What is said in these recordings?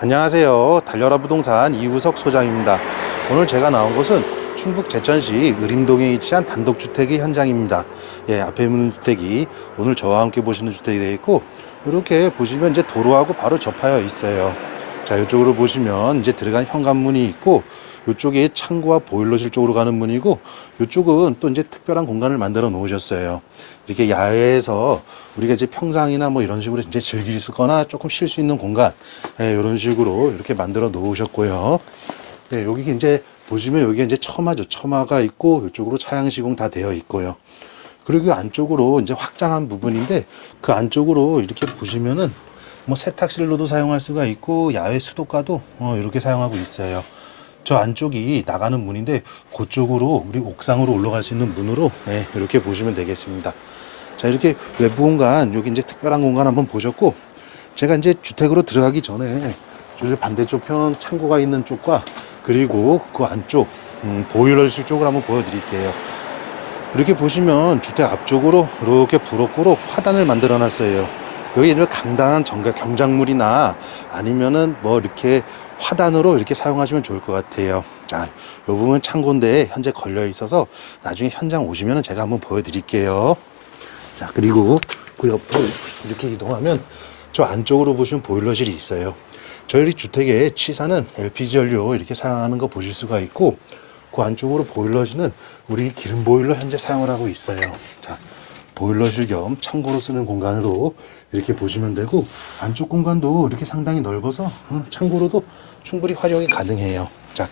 안녕하세요. 달려라 부동산 이우석 소장입니다. 오늘 제가 나온 곳은 충북 제천시 의림동에 위치한 단독주택의 현장입니다. 예, 앞에 있는 주택이 오늘 저와 함께 보시는 주택이 되어 있고 이렇게 보시면 이제 도로하고 바로 접하여 있어요. 자, 이쪽으로 보시면 이제 들어간 현관문이 있고 이쪽에 창고와 보일러실 쪽으로 가는 문이고 이쪽은 또 이제 특별한 공간을 만들어 놓으셨어요. 이렇게 야외에서 우리가 이제 평상이나 뭐 이런 식으로 이제 즐길 수 있거나 조금 쉴 수 있는 공간 예, 이런 식으로 이렇게 만들어 놓으셨고요. 예, 여기 이제 보시면 여기 이제 처마죠. 처마가 있고 이쪽으로 차양 시공 다 되어 있고요. 그리고 이 안쪽으로 이제 확장한 부분인데 그 안쪽으로 이렇게 보시면은 뭐 세탁실로도 사용할 수가 있고 야외 수도가도 어, 이렇게 사용하고 있어요. 저 안쪽이 나가는 문인데 그쪽으로 우리 옥상으로 올라갈 수 있는 문으로 네, 이렇게 보시면 되겠습니다. 자 이렇게 외부 공간 여기 이제 특별한 공간 한번 보셨고 제가 이제 주택으로 들어가기 전에 반대쪽 편 창고가 있는 쪽과 그리고 그 안쪽 음, 보일러실 쪽을 한번 보여드릴게요. 이렇게 보시면 주택 앞쪽으로 이렇게 부럭구로 화단을 만들어 놨어요. 여기 이제 강단한 정각 경작물이나 아니면은 뭐 이렇게 화단으로 이렇게 사용하시면 좋을 것 같아요. 자, 이 부분 창고인데 현재 걸려 있어서 나중에 현장 오시면은 제가 한번 보여드릴게요. 자, 그리고 그 옆으로 이렇게 이동하면 저 안쪽으로 보시면 보일러실이 있어요. 저희 주택의 치사는 LPG 연료 이렇게 사용하는 거 보실 수가 있고 그 안쪽으로 보일러실은 우리 기름 보일러 현재 사용을 하고 있어요. 자, 보일러실 겸 창고로 쓰는 공간으로 이렇게 보시면 되고 안쪽 공간도 이렇게 상당히 넓어서 어, 창고로도 충분히 활용이 가능해요. 자,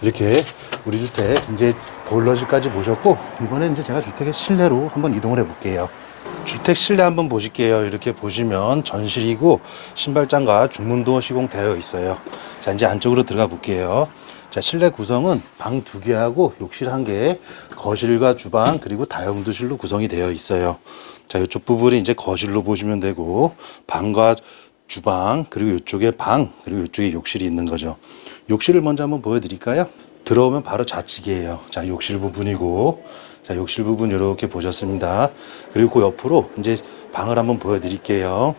이렇게 우리 주택 이제 보일러실까지 보셨고 이번에 이제 제가 주택의 실내로 한번 이동을 해 볼게요. 주택 실내 한번 보실게요. 이렇게 보시면 전실이고 신발장과 중문도 시공되어 있어요. 자, 이제 안쪽으로 들어가 볼게요. 자, 실내 구성은 방 두 개하고 욕실 한 개, 거실과 주방 그리고 다용도실로 구성이 되어 있어요. 자, 이쪽 부분이 이제 거실로 보시면 되고 방과 주방 그리고 이쪽에 방 그리고 이쪽에 욕실이 있는 거죠. 욕실을 먼저 한번 보여드릴까요? 들어오면 바로 좌측이에요. 자, 욕실 부분이고 자, 욕실 부분 이렇게 보셨습니다. 그리고 그 옆으로 이제 방을 한번 보여드릴게요.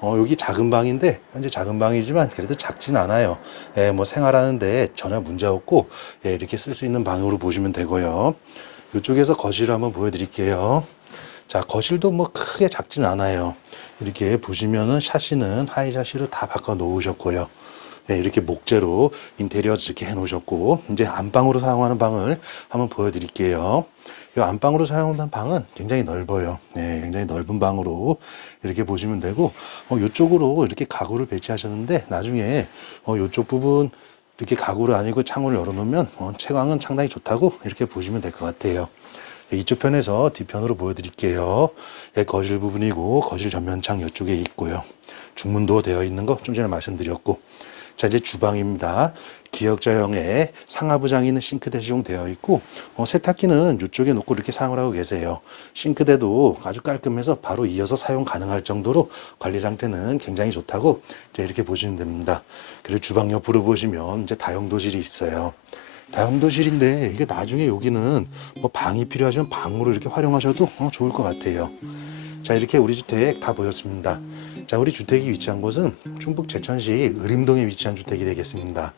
어, 여기 작은 방인데 현재 작은 방이지만 그래도 작진 않아요. 예, 뭐 생활하는데 전혀 문제 없고 예, 이렇게 쓸 수 있는 방으로 보시면 되고요. 이쪽에서 거실을 한번 보여드릴게요. 자, 거실도 뭐 크게 작진 않아요. 이렇게 보시면은 샤시는 하이 샤시로 다 바꿔 놓으셨고요. 네, 이렇게 목재로 인테리어 이렇게 해 놓으셨고, 이제 안방으로 사용하는 방을 한번 보여드릴게요. 이 안방으로 사용하는 방은 굉장히 넓어요. 네, 굉장히 넓은 방으로 이렇게 보시면 되고, 어, 이쪽으로 이렇게 가구를 배치하셨는데, 나중에 어, 이쪽 부분 이렇게 가구를 아니고 창문을 열어놓으면 어, 채광은 상당히 좋다고 이렇게 보시면 될 것 같아요. 예, 이쪽 편에서 뒤편으로 보여드릴게요. 예, 거실 부분이고 거실 전면창 이쪽에 있고요. 중문도 되어 있는 거 좀 전에 말씀드렸고 자 이제 주방입니다. 기역자형의 상하부 장이 있는 싱크대 시공되어 있고 어, 세탁기는 이쪽에 놓고 이렇게 사용을 하고 계세요. 싱크대도 아주 깔끔해서 바로 이어서 사용 가능할 정도로 관리 상태는 굉장히 좋다고 이제 이렇게 보시면 됩니다. 그리고 주방 옆으로 보시면 이제 다용도실이 있어요. 다용도실인데 이게 나중에 여기는 뭐 방이 필요하시면 방으로 이렇게 활용하셔도 어, 좋을 것 같아요. 자 이렇게 우리 주택 다 보셨습니다. 자 우리 주택이 위치한 곳은 충북 제천시 의림동에 위치한 주택이 되겠습니다.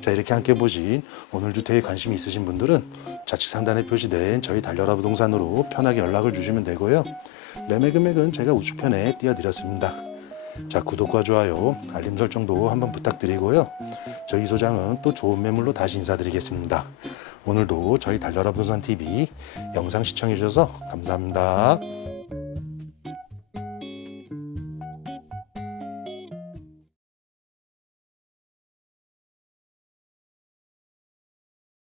자 이렇게 함께 보신 오늘 주택에 관심이 있으신 분들은 좌측 상단에 표시된 저희 달려라 부동산으로 편하게 연락을 주시면 되고요. 매매 금액은 제가 우측편에 띄워드렸습니다. 자 구독과 좋아요 알림 설정도 한번 부탁드리고요 저희 소장은 또 좋은 매물로 다시 인사드리겠습니다 오늘도 저희 달려라 부동산 TV 영상 시청해 주셔서 감사합니다.